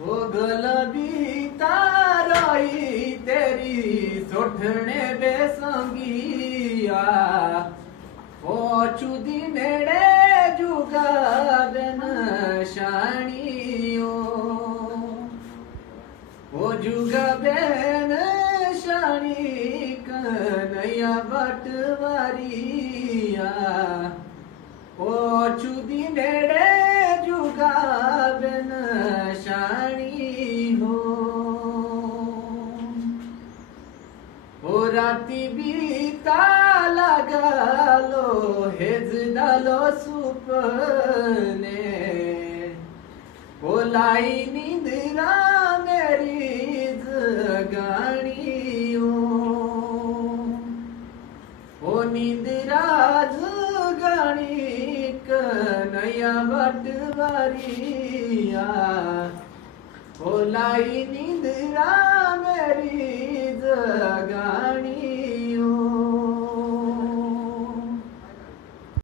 ਓ ਗਲਬੀ ਤਾਰਾਈ ਤੇਰੀ ਸੁਠਣੇ ਬੇਸੰਗੀਆ ਓ ਚੁਦੀ ਨੇੜੇ ਜੁਗਾਦਨ ਸ਼ਾਣੀਓ ਓ ਜੁਗਾਦਨ ਸ਼ਾਣੀ ਕਨਈਆ ਬਟਵਾਰੀਆ ਓ ਚੁਦੀ ਨੇੜੇ ও রাতি বিতা লাগালো হেজদালো সুপনে। ওলাই নিদরা মেরি জগানিও ও নিদরা জগানি কনয়া বটবারিয়া ওলাই নিদরা